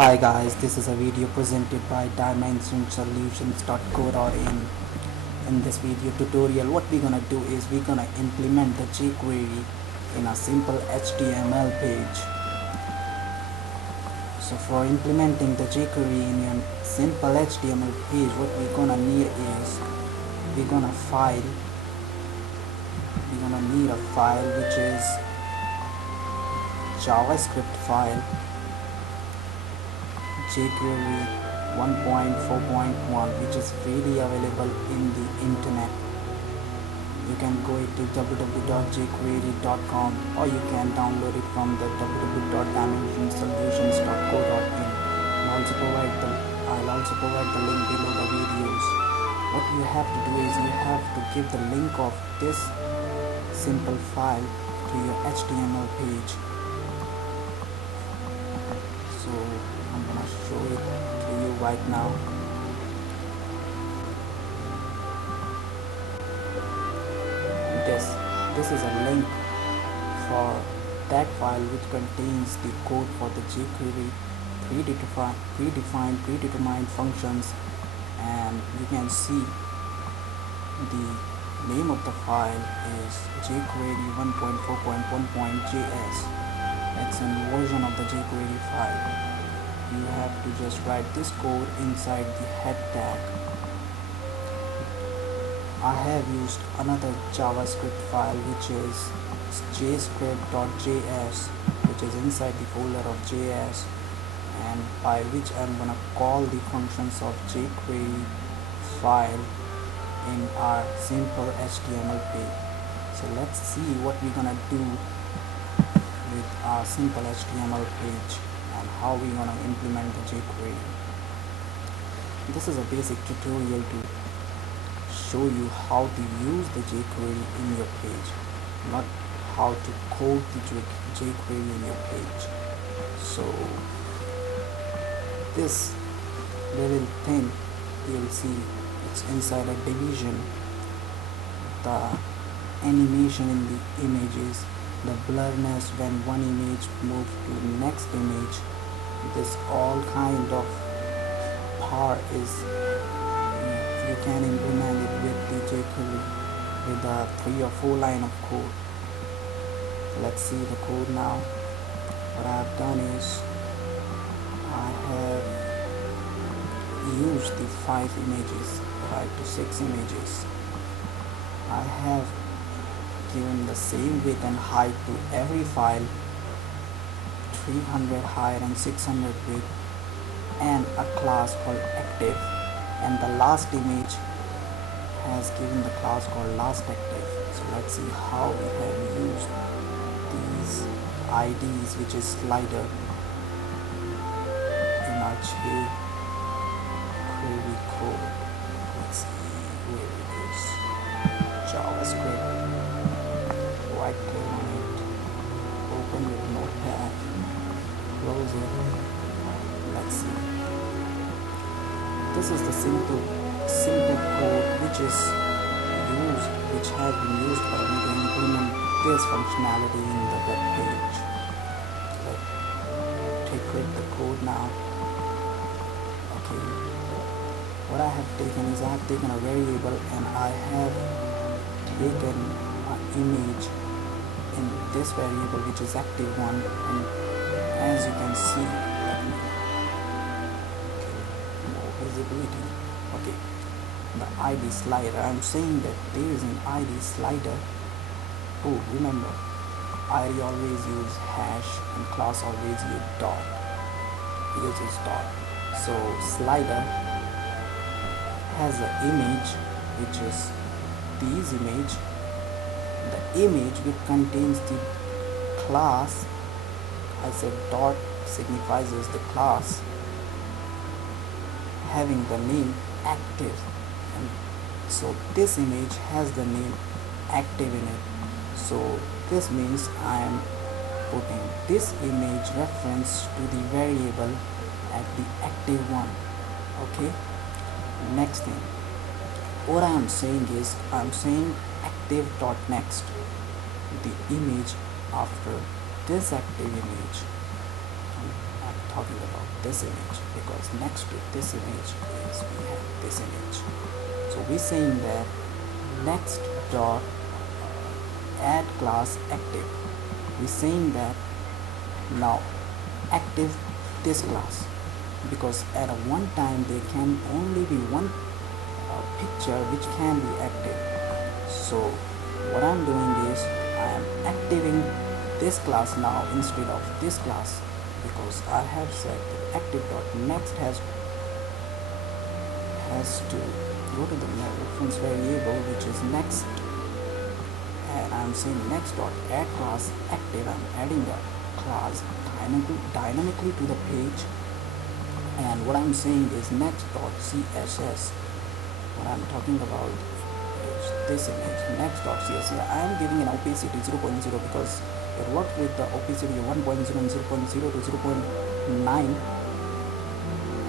Hi guys, this is a video presented by dimensionsolutions.co.in. In this video tutorial, what we're gonna do is we're gonna implement the jQuery in a simple HTML page. So for implementing the jQuery in a simple HTML page, what we're gonna need is we're gonna need a file which is JavaScript file jQuery 1.4.1, which is freely available in the internet. You can go to www.jquery.com or you can download it from the www.dimensionsolutions.co.in. I'll also provide the link below the videos. What you have to do is you have to give the link of this simple file to your HTML page. So I'm gonna show it to you right now. This is a link for that file which contains the code for the jQuery predetermined functions, and you can see the name of the file is jQuery 1.4.1.js. It's a version of the jQuery file. You have to just write this code inside the head tag. I have used another JavaScript file which is jscript.js, which is inside the folder of JS, and by which I'm gonna call the functions of jQuery file in our simple HTML page. So let's see what we're gonna do with our simple HTML page and how we're gonna implement the jQuery. This is a basic tutorial to show you how to use the jQuery in your page, not how to code the jQuery in your page. So this little thing you'll see, it's inside a division, the animation in the images, the blurriness when one image moves to the next image. This all kind of power is you can implement it with the jQuery with a 3 or 4 line of code. Let's see the code now. What I have done is I have used the 5 to 6 images. I have given the same width and height to every file, 300 height and 600 width, and a class called active, and the last image has given the class called last active. So let's see how we have used these IDs, which is slider, in our jQuery code. Let's see where it is. JavaScript, right click on it, open with Notepad, close it. Let's see. This is the simple code which has been used for me to implement this functionality in the web page. Let's take the code now. Okay, what I have taken is I have taken a variable and I have taken an image in this variable which is active one, and as you can see, more visibility. Okay, the ID slider, I'm saying that there is an ID slider. Oh, remember, ID always use hash and class always use dot. So slider has an image which is this image. The image which contains the class, I said dot signifies the class having the name active, and so this image has the name active in it. So this means I am putting this image reference to the variable at the active one. Okay, next thing, what I am saying is I am saying active.next, the image after this active image. talking about this image, because next to this image is we have this image. So we're saying that next dot add class active. We're saying that now active this class, because at a one time there can only be one picture which can be active. So what I'm doing is I am activating this class now instead of this class, because I have said that active dot next has to go to the reference variable which is next, and I'm saying next dot add class active. I'm adding the class dynamically to the page, and what I'm saying is next dot css. What I'm talking about is this image, next dot css. I am giving an opacity 0.0 because it worked with the opacity 1.0 and 0.0 to 0.9,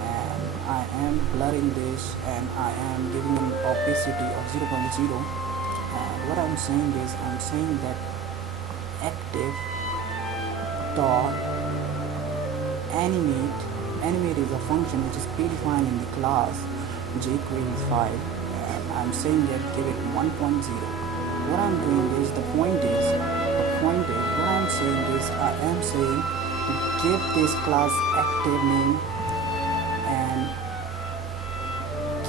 and I am blurring this and I am giving an opacity of 0.0. And what I'm saying is I'm saying that active dot animate is a function which is predefined in the class jQuery file, and I'm saying that give it 1.0. What I'm doing is what I'm saying is I am saying to give this class active name and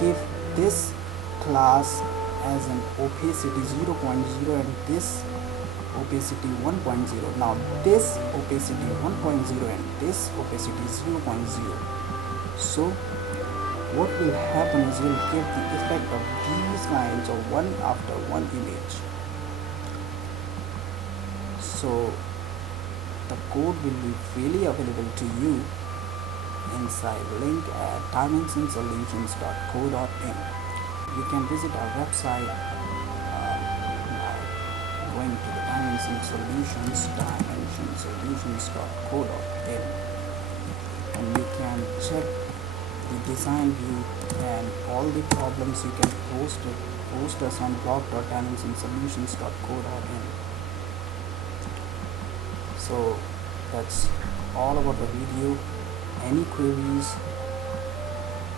give this class as an opacity 0.0 and this opacity 1.0. Now this opacity 1.0 and this opacity 0.0. So what will happen is we'll give the effect of these kinds of one after one image. So the code will be freely available to you inside link at dimensionsolutions.co.in. You can visit our website by going to the dimensionsolutions.co.in, and you can check the design view and all the problems. You can post us on blog.dimensionsolutions.co.in. So that's all about the video. Any queries,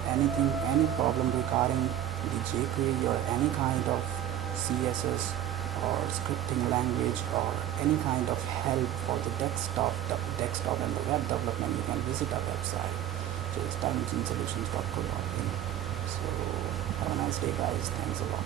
anything, any problem regarding the jQuery or any kind of CSS or scripting language or any kind of help for the desktop and the web development, you can visit our website, which is dimensionsolutions.co.in. So have a nice day, guys. Thanks a lot.